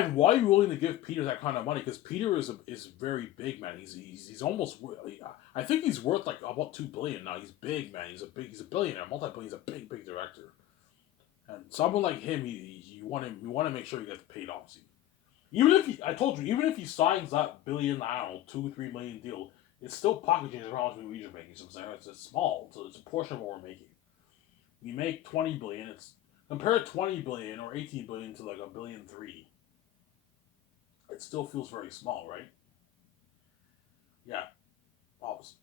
why are you willing to give Peter that kind of money? Because Peter is very big, man. He's almost. I think he's worth like about 2 billion now. He's big, man. He's a billionaire, multi-billion. He's a big director. And someone like him, you want to make sure he gets paid, obviously. Even if I told you, even if he signs that billion, I don't know, 2 3 million deal, it's still pocket change around how much movies are making. So it's small, so it's a portion of what we're making. We make 20 billion. It's compare 20 billion or 18 billion to like a billion three. It still feels very small, right? Yeah, obviously.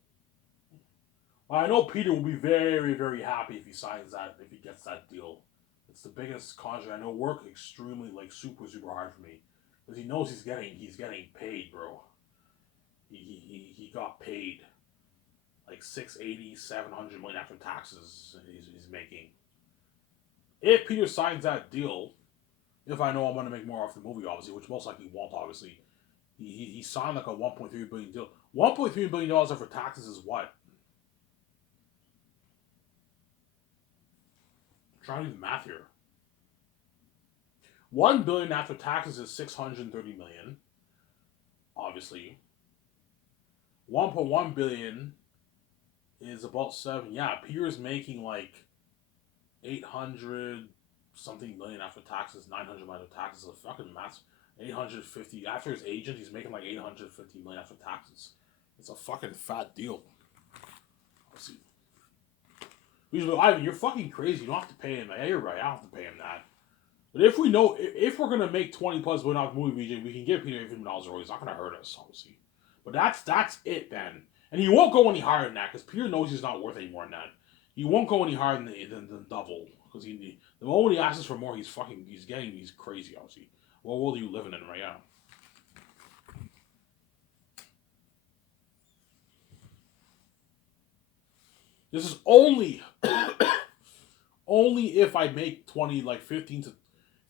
Well, I know Peter will be very happy if he signs that, if he gets that deal. It's the biggest contract. I know work extremely like super hard for me because he knows he's getting paid, bro. He got paid like 680, 700 million after taxes. He's making. If Peter signs that deal, if I know I'm going to make more off the movie, obviously, which most likely won't, obviously, he signed like a 1.3 billion deal. $1.3 billion after taxes is what? I'm trying to do the math here. 1 billion after taxes is 630 million. Obviously, 1.1 billion is about seven. Yeah, Peter's making like 800 something million after taxes, 900 million after taxes. A fucking massive. 850 after his agent, he's making like 850 million after taxes. It's a fucking fat deal. Let's see. Usually, Ivan, you're fucking crazy. You don't have to pay him that. Yeah, you're right. I don't have to pay him that. But if we know, if we're gonna make 20 plus win off movie VJ, we can give Peter $50 a roll. He's not gonna hurt us, obviously. But that's it, then. And he won't go any higher than that because Peter knows he's not worth any more than that. He won't go any higher than double because the moment he asks for more, he's crazy, obviously. What world are you living in right now? This is only if I make 20, like 15 to, if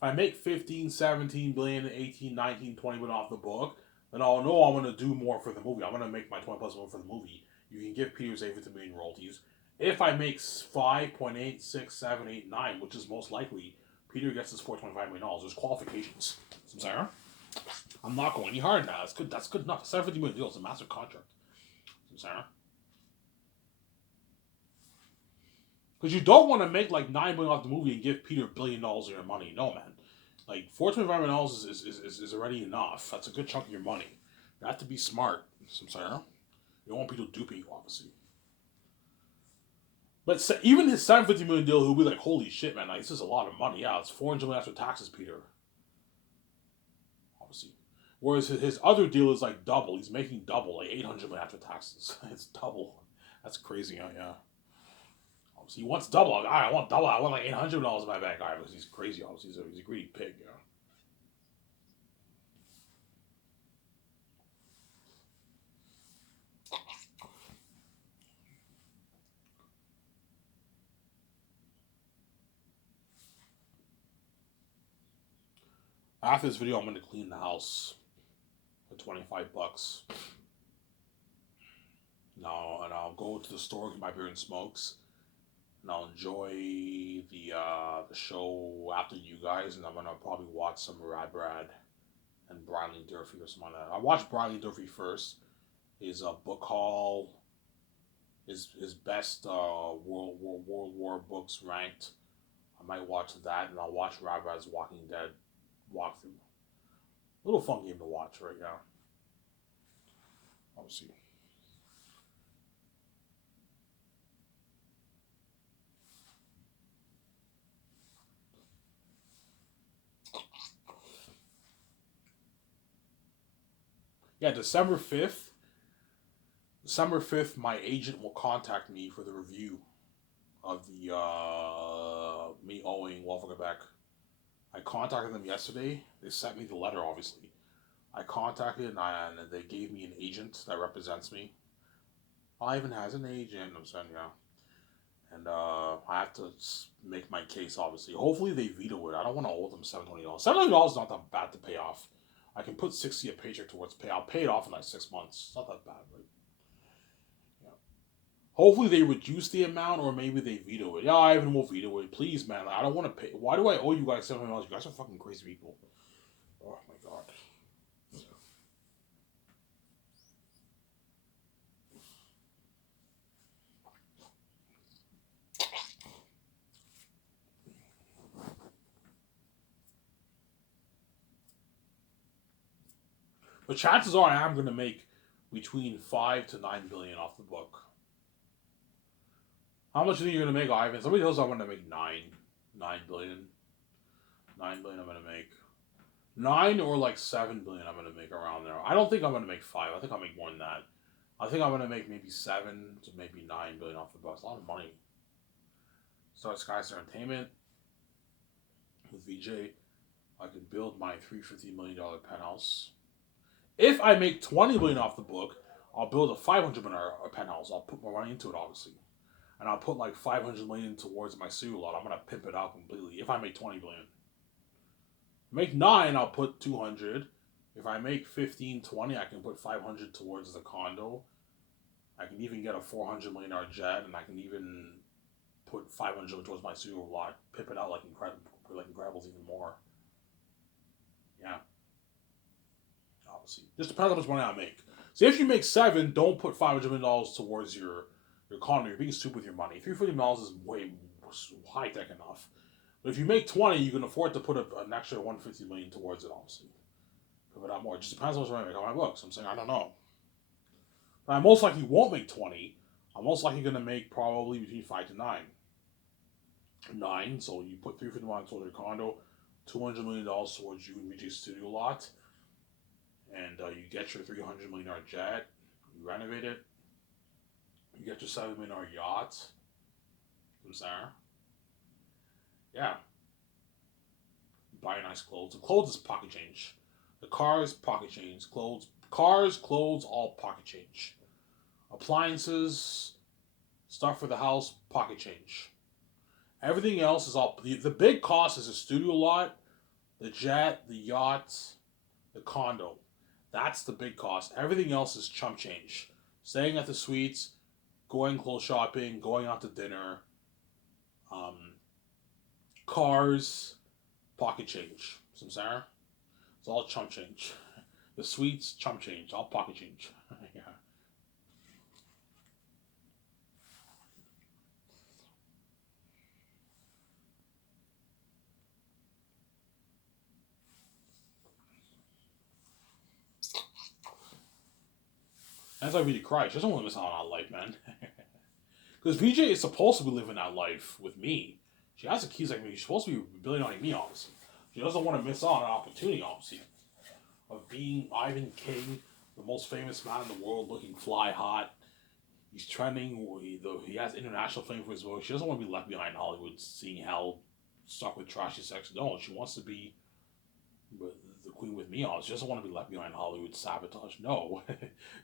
I make 15, 17 billion, 18, 19, 20 billion off the book, then I'll know I'm going to do more for the movie. I'm going to make my 20 plus more for the movie. You can give Peter Zay 50 million royalties. If I make 5.86789, which is most likely, Peter gets his $425 million. There's qualifications. Samsara? I'm not going any harder now. That's good. That's good enough. $750 million deal is a massive contract. Samsara? Because you don't want to make like $9 million off the movie and give Peter $1 billion of your money. No, man. Like $425 million is already enough. That's a good chunk of your money. You have to be smart. Samsara. You don't want people duping you, obviously. But even his $750 million deal, he'll be like, holy shit, man, like, this is a lot of money. Yeah, it's $400 million after taxes, Peter. Obviously. Whereas his other deal is like double. He's making double, like $800 million after taxes. It's double. That's crazy, yeah. Obviously, he wants double. I want double. I want like $800 in my bank. All right, he's crazy, obviously. He's a greedy pig, yeah. After this video, I'm going to clean the house for $25. No, and I'll go to the store, get my beer and smokes, and I'll enjoy the show after you guys, and I'm gonna probably watch some Brad and Briley Durfee or something like that. I watched Briley Durfee first. His book haul, his best World War books ranked. I might watch that, and I'll watch Brad's Walking Dead walkthrough. Little fun game to watch right now. Obviously. Yeah, December 5th, my agent will contact me for the review of the me owing Wolfgang Quebec. I contacted them yesterday. They sent me the letter, obviously. I contacted and they gave me an agent that represents me. Ivan has an agent. I'm saying, yeah. And I have to make my case, obviously. Hopefully they veto it. I don't want to owe them $720. $720 is not that bad to pay off. I can put 60 a paycheck towards pay. I'll pay it off in like 6 months. It's not that bad, right? Yeah. Hopefully they reduce the amount or maybe they veto it. Yeah, Ivan will veto it. Please, man. I don't want to pay. Why do I owe you guys $700? You guys are fucking crazy people. Oh my god. But chances are I am going to make between 5 to 9 billion off the book. How much do you think you're going to make, Ivan? Somebody else I want to make 9 billion. 9 billion I'm going to make. 9 or like 7 billion I'm going to make around there. I don't think I'm going to make 5. I think I'll make more than that. I think I'm going to make maybe 7 to maybe 9 billion off the book. It's a lot of money. Start Skystar Entertainment with VJ. I can build my $350 million penthouse. If I make 20 billion off the book, I'll build a 500 million penthouse. I'll put more money into it, obviously, and I'll put like 500 million towards my studio lot. I'm gonna pimp it out completely. If I make 20 billion, make 9, I'll put 200. If I make 15, 20, I can put 500 towards the condo. I can even get a $400 million jet, and I can even put 500 towards my studio lot. Pimp it out like Incredibles even more. Yeah. Obviously, just depends on how much money I make. So if you make 7, don't put $500 million towards your economy. You're being stupid with your money. $350 million is way high tech enough. But if you make 20, you can afford to put an extra 150 million towards it. Obviously, put it more. It just depends on how much money I make on my books. I'm saying I don't know. But I most likely won't make 20. I'm most likely going to make probably between 5 to 9. 9. So you put $350 million towards your condo, $200 million towards you and VJ studio lot. And you get your $300 million jet, you renovate it, you get your $7 million yacht from Sarah. Yeah. You buy nice clothes. The clothes is pocket change. The cars, pocket change. Clothes, all pocket change. Appliances, stuff for the house, pocket change. Everything else is all. The big cost is the studio lot, the jet, the yacht, the condo. That's the big cost. Everything else is chump change. Staying at the suites, going clothes shopping, going out to dinner, cars, pocket change. Some Sarah? It's all chump change. The suites, chump change. All pocket change. Yeah. That's why VJ cries. She doesn't want to miss out on life, man. Because VJ is supposed to be living that life with me. She has the keys like me. She's supposed to be billionaire like me, obviously. She doesn't want to miss out on an opportunity, obviously, of being Ivan King, the most famous man in the world, looking fly hot. He's trending. He has international fame for his voice. She doesn't want to be left behind in Hollywood, seeing hell, stuck with trashy sex. No, she wants to be the queen with me. She doesn't want to be left behind in Hollywood, sabotage. No,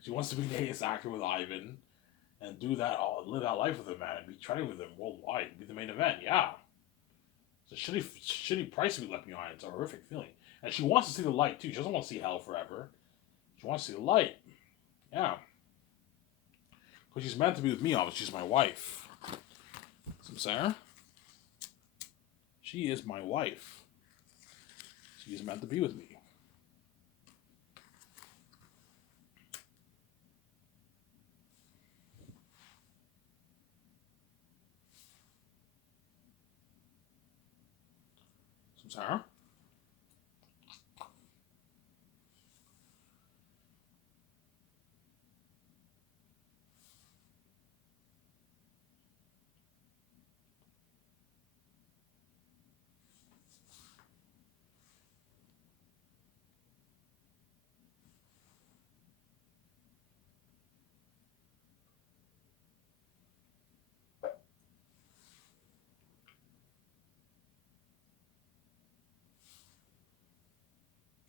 she wants to be the A-list actor with Ivan and do that, live that life with him, man, and be trending with him worldwide, be the main event. Yeah, it's a shitty price to be left behind. It's a horrific feeling, and she wants to see the light too. She doesn't want to see hell forever. She wants to see the light. Yeah, because she's meant to be with me. Obviously, she's my wife. Some Sarah. She is my wife. She's meant to be with me. Some Sarah.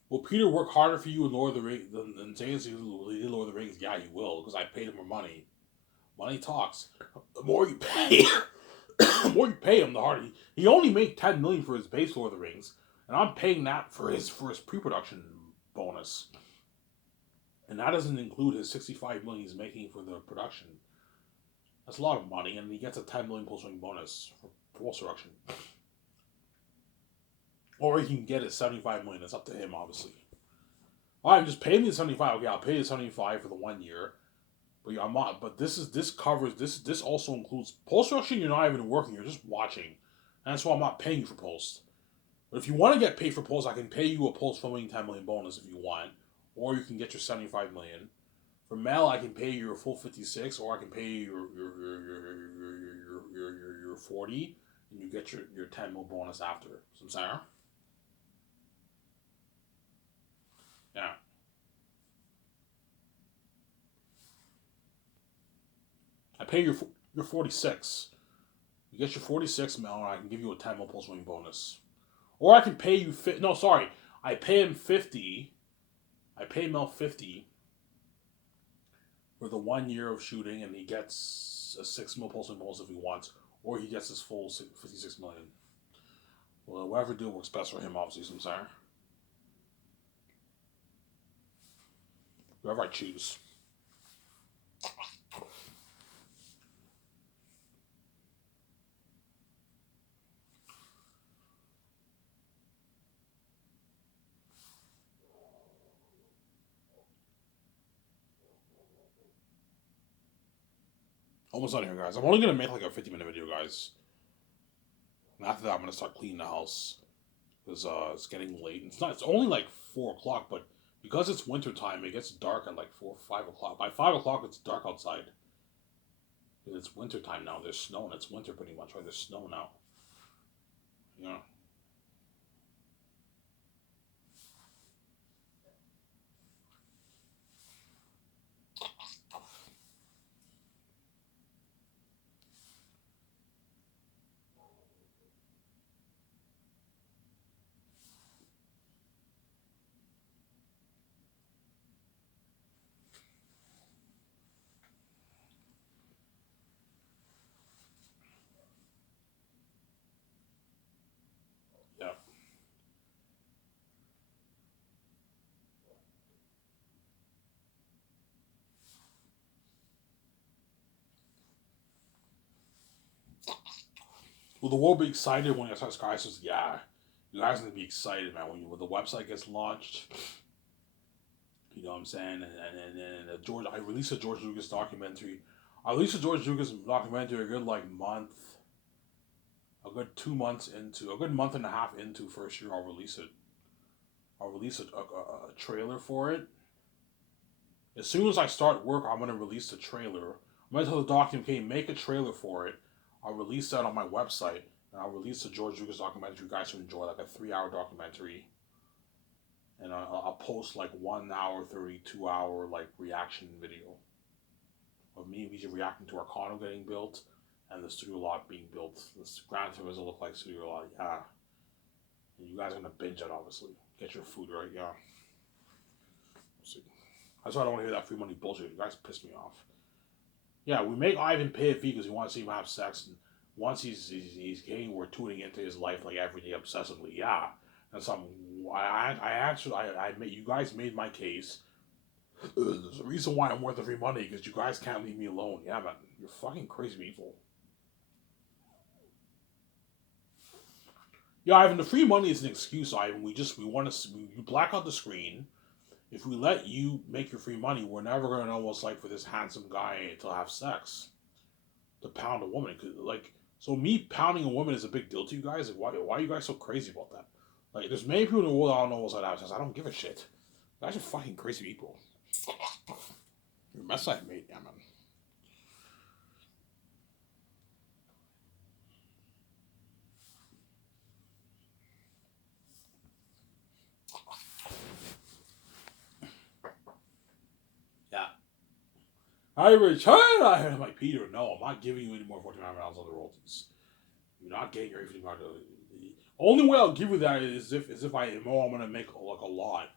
Will Peter work harder for you in Lord of the Rings than James did Lord of the Rings? Yeah, he will, because I paid him more money. Money talks. The more you pay, the more you pay him, the harder. He only made 10 million for his base Lord of the Rings, and I'm paying that for his pre-production bonus, and that doesn't include his 65 million he's making for the production. That's a lot of money, and he gets a 10 million post-running bonus for post-production. Or he can get it 75 million. It's up to him, obviously. All right, just pay me the 75. Okay, I'll pay you the 75 for the 1 year. But yeah, I'm not. But this covers this. This also includes post production. You're not even working. You're just watching, and that's why I'm not paying you for post. But if you want to get paid for post, I can pay you a post filming 10 million bonus if you want, or you can get your 75 million. For Mel, I can pay you your full 56, or I can pay you your 40, and you get your 10 mil bonus after. Some Sarah. Yeah. I pay your 46. You get your 46 mil, and I can give you a 10 mil post winning bonus. Or I can pay you no, sorry. I pay him 50. I pay Mel 50 for the 1 year of shooting, and he gets a 6 mil post winning bonus if he wants, or he gets his full 56 million. Well, whatever deal works best for him, obviously, I'm sorry. Whoever I choose. Almost done here, guys. I'm only gonna make like a 50-minute video, guys. And after that, I'm gonna start cleaning the house because it's getting late. It's not. It's only like 4 o'clock, but because it's winter time, it gets dark at like 4 or 5 o'clock. By 5 o'clock, it's dark outside. Because it's winter time now. There's snow, and it's winter pretty much, right? There's snow now. Yeah. Yeah. Will the world be excited when it starts? Guys says, yeah. You guys are gonna be excited, man, when the website gets launched. You know what I'm saying? And George, I released a George Lucas documentary. I released a George Lucas documentary a good like month, a good 2 months into, a good month and a half into first year. I'll release it. I'll release a trailer for it. As soon as I start work, I'm gonna release the trailer. I'm gonna tell the document, okay, make a trailer for it. I'll release that on my website, and I'll release the George Lucas documentary. You guys to enjoy, like a 3 hour documentary, and I'll post like 1 hour, 32 hour like reaction video of me and VJ reacting to our condo getting built and the studio lot being built. This Gran Turismo look like studio lot, yeah. And you guys are gonna binge it, obviously. Get your food right, yeah. See. That's why I don't want to hear that free money bullshit. You guys piss me off. Yeah, we make Ivan pay a fee because we want to see him have sex. And once he's gay, we're tuning into his life like every day obsessively. Yeah, and some I made you guys made my case. There's a reason why I'm worth the free money because you guys can't leave me alone. Yeah, man, you're fucking crazy people. Yeah, Ivan, the free money is an excuse, Ivan. We want to you black out the screen. If we let you make your free money, we're never gonna know what it's like for this handsome guy to have sex, to pound a woman. Like, so me pounding a woman is a big deal to you guys. Like, why are you guys so crazy about that? Like, there's many people in the world that don't know what's like that. I don't give a shit. You guys are fucking crazy people. You're a mess I've made, yeah, man. Yeah. I return. I'm like, Peter, no, I'm not giving you any more $49 on the royalties. You're not getting your everything out of it. The only way I'll give you that is if I know I'm gonna make like a lot,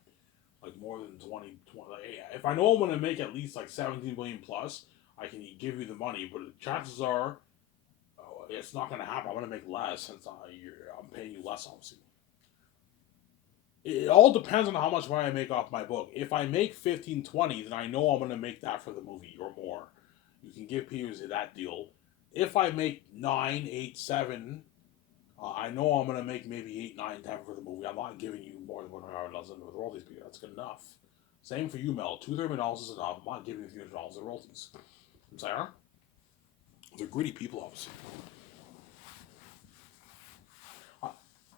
like more than 20 like, if I know I'm gonna make at least like 17 million plus, I can give you the money. But chances are, it's not gonna happen. I'm gonna make less since I'm paying you less, obviously. It all depends on how much money I make off my book. If I make 15, 20, then I know I'm gonna make that for the movie or more. You can give Peters that deal. If I make 9, 8, 7, I know I'm gonna make maybe 8, 9, 10 for the movie. I'm not giving you more than $100 with royalties, because that's good enough. Same for you, Mel. $230 is enough. I'm not giving you $300 in royalties. I'm sorry. They're greedy people, obviously.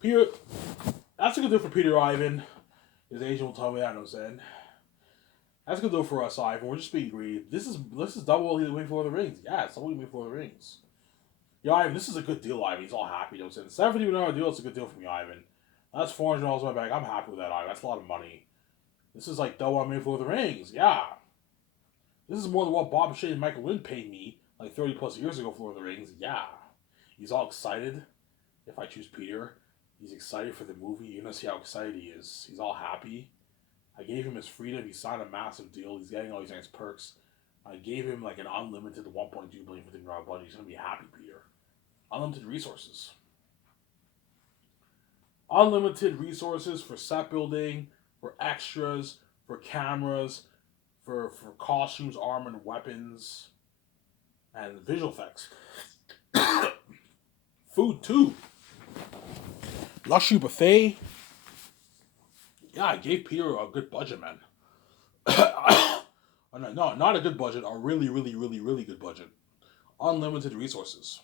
Peter, that's a good deal for Peter Ivan. His agent will tell me that. I'm saying that's a good deal for us, Ivan. We're just being greedy. This is double what he made for Lord of the Rings. Yeah, it's double what he made for Lord of the Rings. Yeah, Ivan, this is a good deal, Ivan. He's all happy. You know what I'm saying? $70 deal. It's a good deal for me, Ivan. That's $400 in my bag. I'm happy with that, Ivan. That's a lot of money. This is like double I made for Lord of the Rings. Yeah. This is more than what Bob Shea and Michael Lynn paid me like 30 plus years ago for Lord of the Rings. Yeah. He's all excited. If I choose Peter, he's excited for the movie. You're going to see how excited he is. He's all happy. I gave him his freedom. He signed a massive deal. He's getting all these nice perks. I gave him like an unlimited $1.2 billion for the budget. He's going to be happy, Peter. Unlimited resources. Unlimited resources for set building, for extras, for cameras, for costumes, armor, and weapons, and visual effects. Food, too. Luxury buffet. Yeah, I gave Peter a good budget, man. No, not a good budget. A really, really, really, really good budget. Unlimited resources.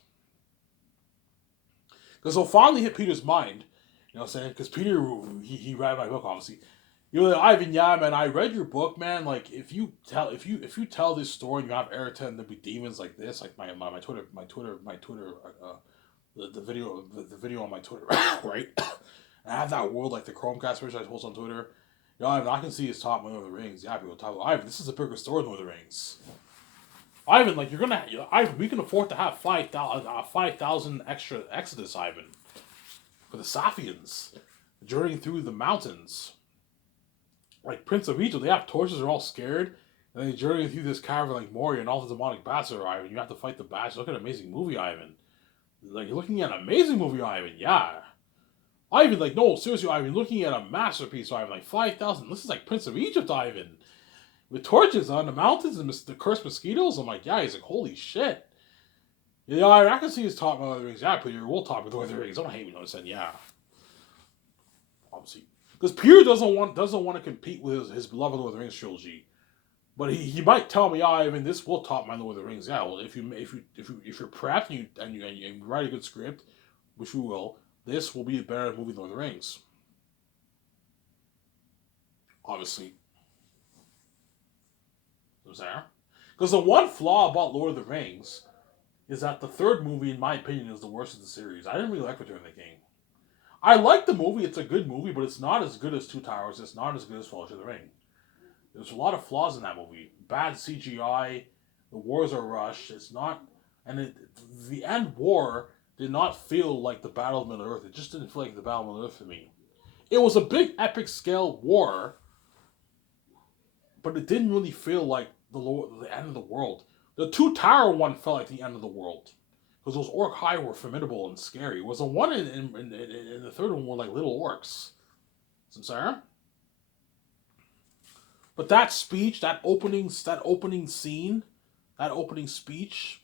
Because they'll finally hit Peter's mind. You know what I'm saying? Because Peter, he read my book, obviously. You're like, Ivan, yeah, man, I read your book, man. Like, if you tell this story and you have Erita and there'll be demons like this, like my Twitter, the video on my Twitter, right? And I have that world like the Chromecast which I post on Twitter. You know, Ivan, I can see his top Lord of the Rings. Yeah, people talk about Ivan. This is a bigger story than Lord of the Rings. Ivan, like Ivan, we can afford to have 5,000 extra Exodus, Ivan, for the Safians, journeying through the mountains. Like Prince of Egypt, they have torches, they're all scared, and they journey through this cavern like Moria, and all the demonic bats are Ivan. You have to fight the bats. Look at an amazing movie, Ivan. Like, you're looking at an amazing movie, Ivan. Yeah. Ivan, like, no, seriously, Ivan, looking at a masterpiece, Ivan. Like, 5,000. This is like Prince of Egypt, Ivan. With torches on the mountains and the cursed mosquitoes. I'm like, yeah, he's like, holy shit. Yeah, I can see his top Lord of the Rings. Yeah, Peter, we'll talk with Lord of the Rings. Don't hate me, no, I said, yeah. Obviously. Because Peter doesn't want to compete with his beloved Lord of the Rings trilogy. But he might tell me, Ivan, this will top my Lord of the Rings. Yeah, well, if you're prepped and you write a good script, which we will, this will be a better movie than Lord of the Rings. Obviously. Because the one flaw about Lord of the Rings is that the third movie, in my opinion, is the worst of the series. I didn't really like Return of the King. I like the movie. It's a good movie, but it's not as good as Two Towers. It's not as good as Fellowship of the Ring. There's a lot of flaws in that movie. Bad CGI. The wars are rushed. It's not... And the end war did not feel like the Battle of Middle-earth. It just didn't feel like the Battle of Middle-earth to me. It was a big, epic scale war, but it didn't really feel like the end of the world. The Two Tower one felt like the end of the world. Because those Orc-hai were formidable and scary. Was the one in the third one were like little orcs. Sorry? But that speech, that opening scene, that opening speech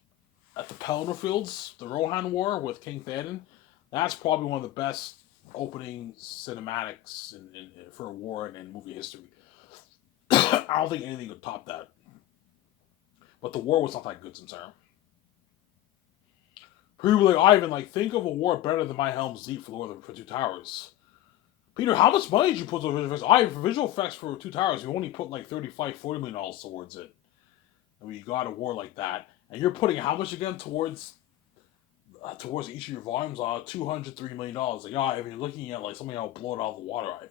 at the Pelennor Fields, the Rohan War with King Theoden, that's probably one of the best opening cinematics for a war in movie history. I don't think anything could top that. But the war was not that good, Samsara. People were like, Ivan, like, think of a war better than My Helm's Deep for Two Towers. Peter, how much money did you put those visual effects? For visual effects for Two Towers, you only put like $35-40 million towards it. I mean, you got a war like that. And you're putting how much again towards each of your volumes? $203 million. Like, yeah, Ivan, you're looking at like something that'll blow it out of the water, Ivan.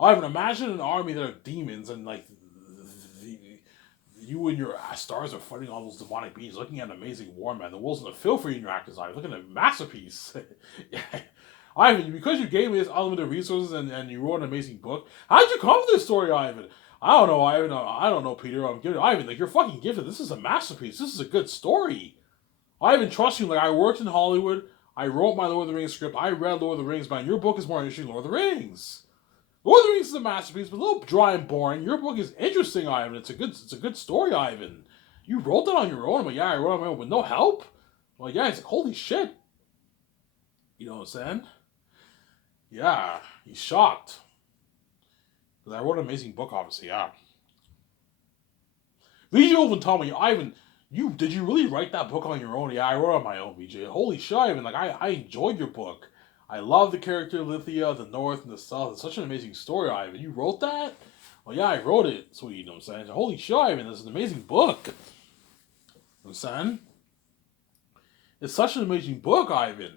Ivan, imagine an army that are demons and like you and your stars are fighting all those demonic beings, looking at an amazing war, man. The world's gonna fill for you in your actor's eye. Looking at a masterpiece. Ivan, because you gave me this unlimited resources and you wrote an amazing book, how'd you come up with this story, Ivan? I don't know, Ivan. I don't know, Peter. I'm giving Ivan, like, you're fucking gifted. This is a masterpiece. This is a good story. Ivan, trust you. Like, I worked in Hollywood. I wrote my Lord of the Rings script. I read Lord of the Rings, man. Your book is more interesting than Lord of the Rings. Lord of the Rings is a masterpiece, but a little dry and boring. Your book is interesting, Ivan. It's a good story, Ivan. You wrote it on your own. I'm like, yeah, I wrote it on my own with no help. I'm like, yeah, it's like, holy shit. You know what I'm saying? Yeah, he's shocked. Because I wrote an amazing book, obviously, yeah. VJ even told me, Ivan, did you really write that book on your own? Yeah, I wrote it on my own, VJ. Holy shit, Ivan, like I enjoyed your book. I love the character Lithia, the North and the South. It's such an amazing story, Ivan. You wrote that? Well, yeah, I wrote it. Sweet, you know what I'm saying? Holy shit, Ivan, this is an amazing book. You know what I'm saying? It's such an amazing book, Ivan.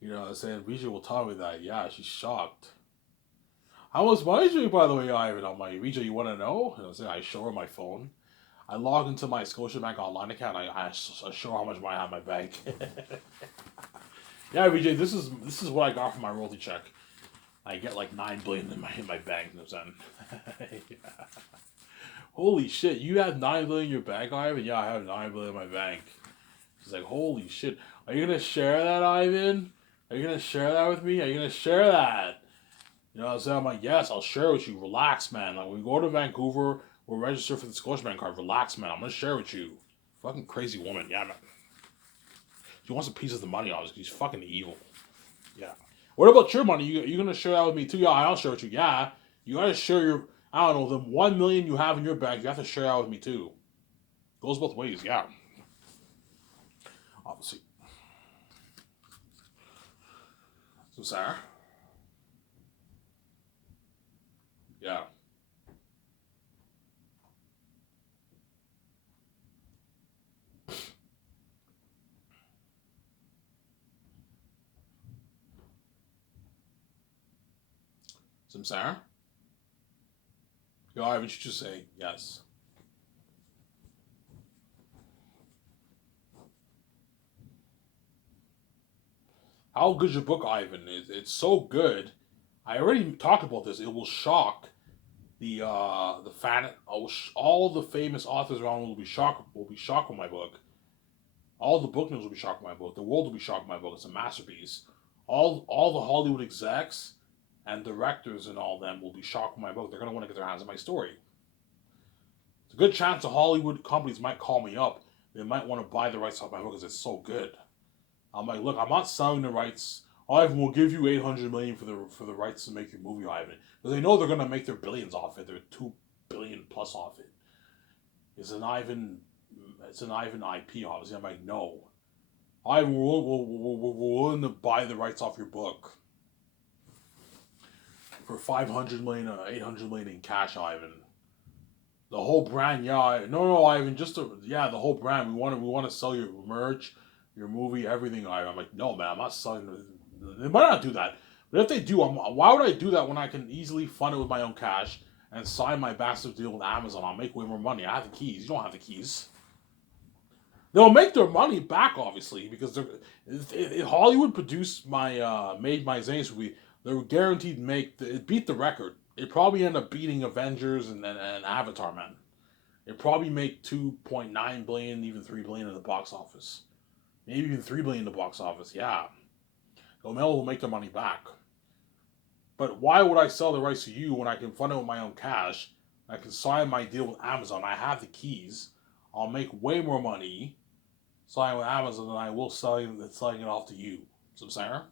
You know what I'm saying? VJ will tell me that. Yeah, she's shocked. How was my streak, by the way, Ivan? On my VJ, you want to know? You know, so I show her my phone. I log into my Scotiabank online account. I show her how much money I have in my bank. Yeah, VJ, this is what I got from my royalty check. I get like 9 billion in my bank. You know what I'm saying? Yeah. Holy shit! You have 9 billion in your bank, Ivan? Yeah, I have 9 billion in my bank. She's like, holy shit! Are you gonna share that, Ivan? Are you gonna share that with me? Are you gonna share that? You know what I'm saying? I'm like, yes, I'll share with you. Relax, man. Like, when we go to Vancouver, we'll register for the Scotiabank card. Relax, man. I'm going to share with you. Fucking crazy woman. Yeah, man. She wants a piece of the money, obviously. She's fucking evil. Yeah. What about your money? You going to share that with me, too? Yeah, I'll share with you. Yeah. You got to share your, I don't know, the 1 million you have in your bank. You have to share that with me, too. Goes both ways. Yeah. Obviously. So, Sarah? Yeah. Some Sarah? Yeah, I would just say yes. How good's your book, Ivan? It's so good. I already talked about this. It will shock the fan. All the famous authors around will be shocked with my book. All the book news will be shocked with my book. The world will be shocked with my book. It's a masterpiece. All the Hollywood execs and directors and all them will be shocked with my book. They're gonna want to get their hands on my story. It's a good chance the Hollywood companies might call me up. They might want to buy the rights off my book because it's so good. I'm like, look, I'm not selling the rights. Ivan will give you 800 million for the rights to make your movie, Ivan, because they know they're gonna make their billions off it. They're 2 billion plus off it. It's an Ivan, it's an Ivan IP. Obviously, I'm like, no, Ivan, we're willing to buy the rights off your book for 500 million or 800 million in cash, Ivan. The whole brand, yeah, no, Ivan, the whole brand. We want to sell your merch, your movie, everything. I'm like, no, man, I'm not selling. They might not do that, but if they do, why would I do that when I can easily fund it with my own cash and sign my massive deal with Amazon? I'll make way more money. I have the keys. You don't have the keys. They'll make their money back, obviously, because if Hollywood produced made my Zane's movie, they're guaranteed to make it beat the record. It probably end up beating Avengers and Avatar, man. It probably make 2.9 billion, even 3 billion in the box office, maybe even 3 billion in the box office. Yeah, Gomel will make their money back. But why would I sell the rights to you when I can fund it with my own cash? I can sign my deal with Amazon. I have the keys. I'll make way more money selling with Amazon than I will selling it off to you. Samsara?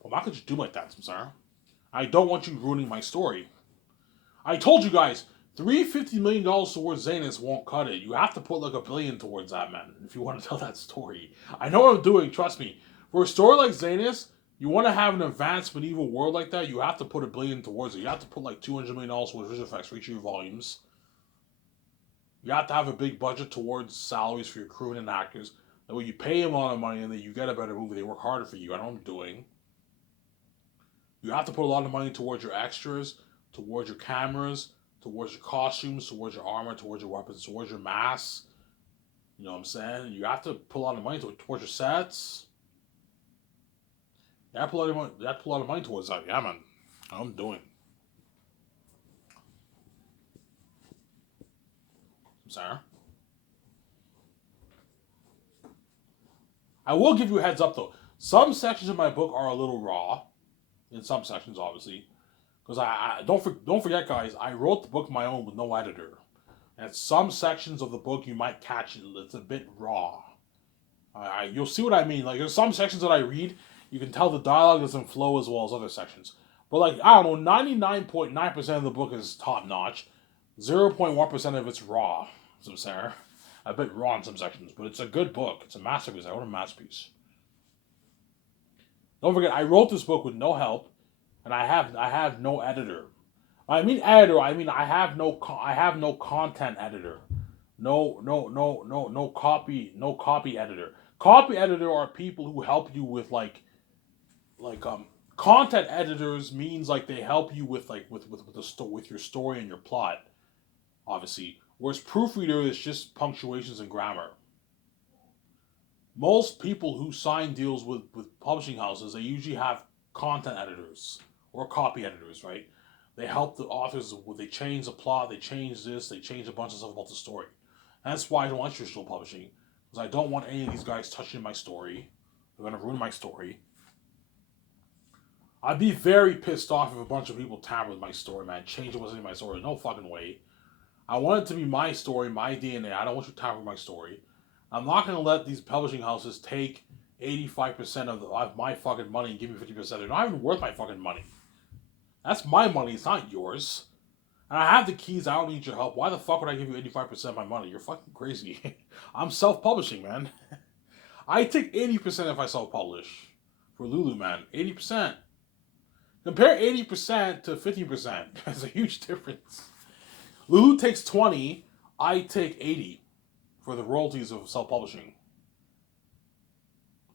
Well, why could you do like that, Samsara? I don't want you ruining my story. I told you guys, $350 million towards Zanus won't cut it. You have to put like $1 billion towards that, man, if you want to tell that story. I know what I'm doing, trust me. For a story like Zanus, you want to have an advanced medieval world like that, you have to put $1 billion towards it. You have to put like $200 million towards visual effects for each of your volumes. You have to have a big budget towards salaries for your crew and actors. That way you pay them a lot of money and then you get a better movie. They work harder for you. I know what I'm doing. You have to put a lot of money towards your extras, towards your cameras, towards your costumes, towards your armor, towards your weapons, towards your masks. You know what I'm saying? You have to put a lot of money towards your sets. You have to put a lot of money towards that. Yeah, man. I'm doing. I'm sorry. I will give you a heads up though. Some sections of my book are a little raw. In some sections, obviously, because I don't forget, guys. I wrote the book my own with no editor, and some sections of the book you might catch it's a bit raw. You'll see what I mean. Like there's some sections that I read, you can tell the dialogue doesn't flow as well as other sections. But like I don't know, 99.9% of the book is top notch. 0.1% of it's raw. Some Sarah, a bit raw in some sections, but it's a good book. It's a masterpiece. I wrote a masterpiece. Don't forget, I wrote this book with no help, and I have no editor. I mean editor. I mean I have no content editor. No copy editor. Copy editor are people who help you with like content editors means like they help you with with your story and your plot, obviously. Whereas proofreader is just punctuations and grammar. Most people who sign deals with publishing houses, they usually have content editors or copy editors, right? They help the authors. They change the plot, they change this, they change a bunch of stuff about the story. That's why I don't like traditional publishing, because I don't want any of these guys touching my story. They're gonna ruin my story. I'd be very pissed off if a bunch of people tamper with my story, man. Change what's in my story. No fucking way. I want it to be my story, my DNA. I don't want you to tamper with my story. I'm not gonna let these publishing houses take 85% of my fucking money and give me 50%. They're not even worth my fucking money. That's my money. It's not yours. And I have the keys. I don't need your help. Why the fuck would I give you 85% of my money? You're fucking crazy. I'm self-publishing, man. I take 80% if I self-publish. For Lulu, man. 80%. Compare 80% to 50%. There's a huge difference. Lulu takes 20. I take 80 for the royalties of self-publishing.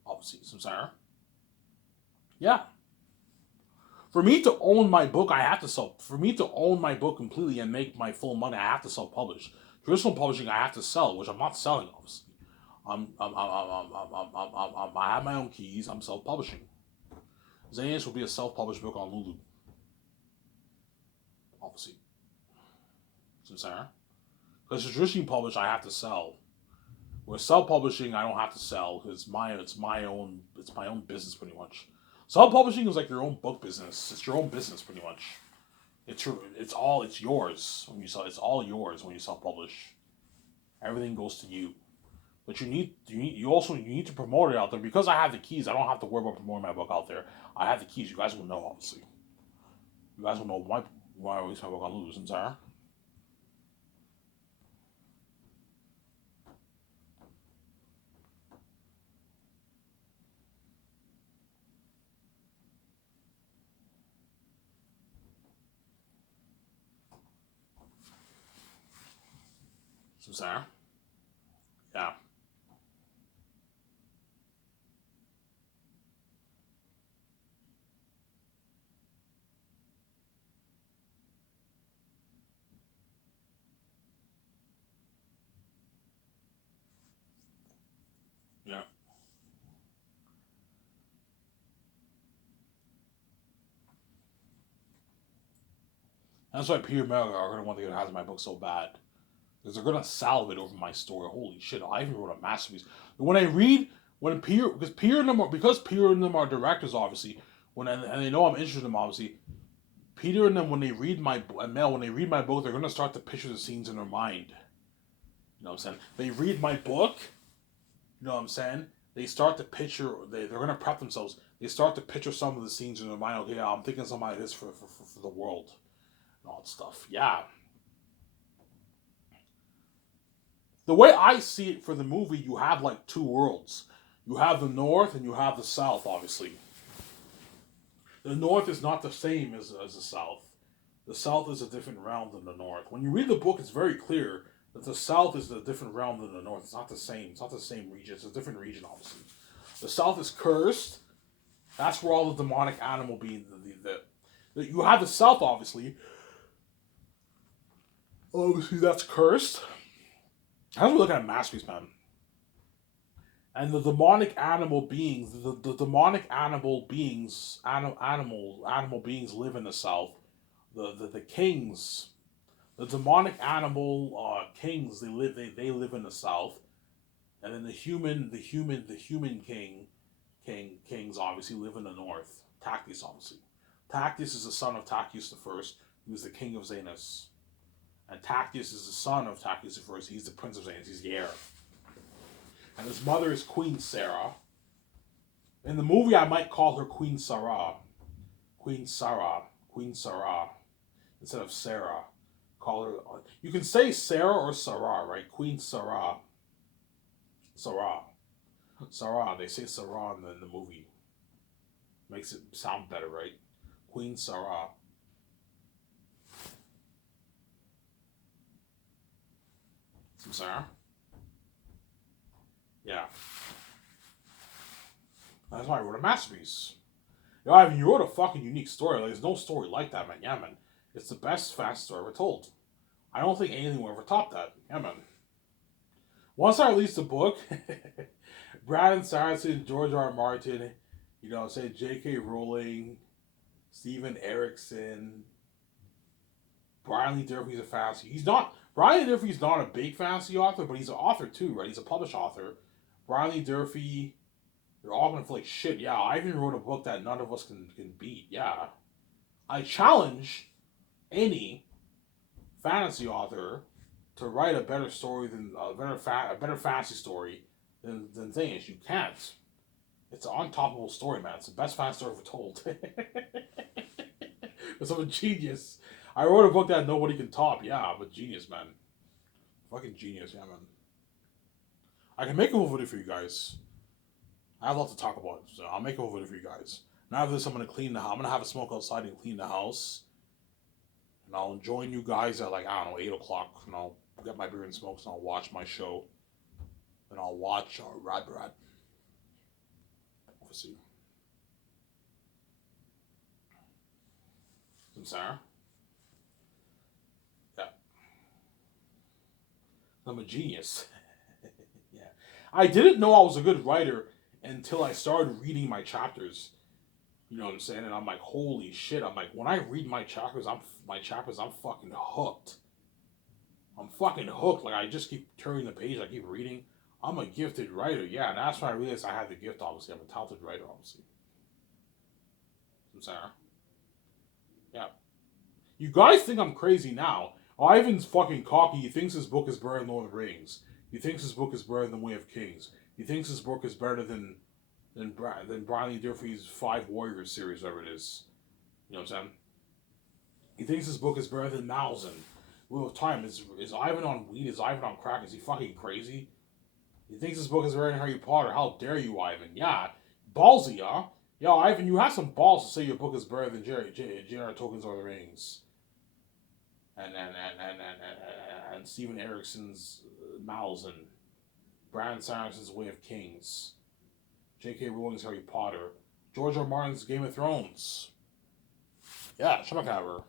Obviously, some Sarah. Yeah. For me to own my book, I have to self. For me to own my book completely and make my full money, I have to self-publish. Traditional publishing, I have to sell, which I'm not selling, obviously. I have my own keys. I'm self-publishing. Xanius will be a self-published book on Lulu, obviously. Some Sarah. Because traditionally published, I have to sell. With self-publishing, I don't have to sell because it's my own business pretty much. Self-publishing is like your own book business. It's your own business pretty much. It's yours when you sell. It's all yours when you self-publish. Everything goes to you. But you need to promote it out there because I have the keys. I don't have to worry about promoting my book out there. I have the keys. You guys will know, obviously. You guys will know why I release my book on Lulu. Sarah. Sarah. Yeah. Yeah. That's why Peter Miller are gonna want to get has my book so bad. Because they're gonna salivate over my story. Holy shit! I even wrote a masterpiece. When I read because Peter and them are directors, obviously. And they know I'm interested in them, obviously. Peter and them, when they read my Mel, when they read my book, they're gonna start to picture the scenes in their mind. You know what I'm saying? They read my book. You know what I'm saying? They start to picture. They're gonna prep themselves. They start to picture some of the scenes in their mind. Okay, I'm thinking something like this for the world and all that stuff. Yeah, the way I see it for the movie, you have like two worlds. You have the North and you have the South, obviously. The North is not the same as the South. The South is a different realm than the North. When you read the book, it's very clear that the South is a different realm than the North. It's not the same. It's not the same region. It's a different region, obviously. The South is cursed. That's where all the demonic animal beings. You have the South, obviously. Obviously, that's cursed. As we look at a masterpiece, man. And the demonic animal beings, the demonic animal beings, animal beings live in the south. The kings, the demonic animal kings, they live in the south, and then the human kings obviously live in the north. Tactius obviously. Tactius is the son of Tactius the First, who is the king of Xanus, and Tactius is the son of Tactius the First. He's the prince of Xanus. He's the heir. and his mother is Queen Sarah. In the movie, I might call her Queen Sarah. Queen Sarah. Queen Sarah. Instead of Sarah. Call her... You can say Sarah or Sarah, right? Queen Sarah. Sarah. Sarah. They say Sarah in the movie. Makes it sound better, right? Queen Sarah. Some Sarah? Yeah. That's why I wrote a masterpiece. Yo, Ivan, you wrote a fucking unique story. Like, there's no story like that, man. Yeah, man. It's the best fast story ever told. I don't think anything will ever top that. Yeah, man. Once I release the book, Brandon Sanderson, George R. R. Martin, say J.K. Rowling, Steven Erikson, Brian Lee Durfee's a fantasy. Brian Lee Durfee's not a big fantasy author, but he's an author too, right? He's a published author. Brian Lee Durfee, they're all gonna feel like shit. Yeah, I even wrote a book that none of us can beat. Yeah. I challenge any fantasy author to write a better story than a better fantasy story than things. You can't. It's an untoppable story, man. It's the best fantasy story ever told. Because I'm a genius. I wrote a book that nobody can top. Yeah, I'm a genius, man. Fucking genius, yeah, man. I can make a whole video for you guys. I have a lot to talk about, so I'll make a whole video for you guys. Now after this, I'm gonna clean the house. I'm gonna have a smoke outside and clean the house. And I'll join you guys at 8 o'clock. And I'll get my beer and smokes and I'll watch my show. And I'll watch Rad Brad. Obviously. Some Sarah. Yeah. I'm a genius. Yeah. I didn't know I was a good writer until I started reading my chapters. You know what I'm saying? And I'm like, holy shit. I'm like, when I read my chapters, I'm fucking hooked. I'm fucking hooked. Like, I just keep turning the page. I keep reading. I'm a gifted writer. Yeah, and that's when I realized I had the gift, obviously. I'm a talented writer, obviously. I'm sorry. Yeah. You guys think I'm crazy now. Ivan's fucking cocky. He thinks his book is better than Lord of the Rings. He thinks his book is better than Way of Kings. He thinks his book is better than Brian Lee Durfee's Five Warriors series, whatever it is. You know what I'm saying? He thinks his book is better than Malzahn. Wheel of Time. Is Ivan on weed? Is Ivan on crack? Is he fucking crazy? He thinks his book is better than Harry Potter. How dare you, Ivan? Yeah. Ballsy, huh? Yo, Ivan, you have some balls to say your book is better than J.R. Tolkien's Lord of the Rings. And Steven Erikson's Malzahn. Brandon Sanderson's Way of Kings. J.K. Rowling's Harry Potter. George R. R. Martin's Game of Thrones. Yeah, Schmuckhaver.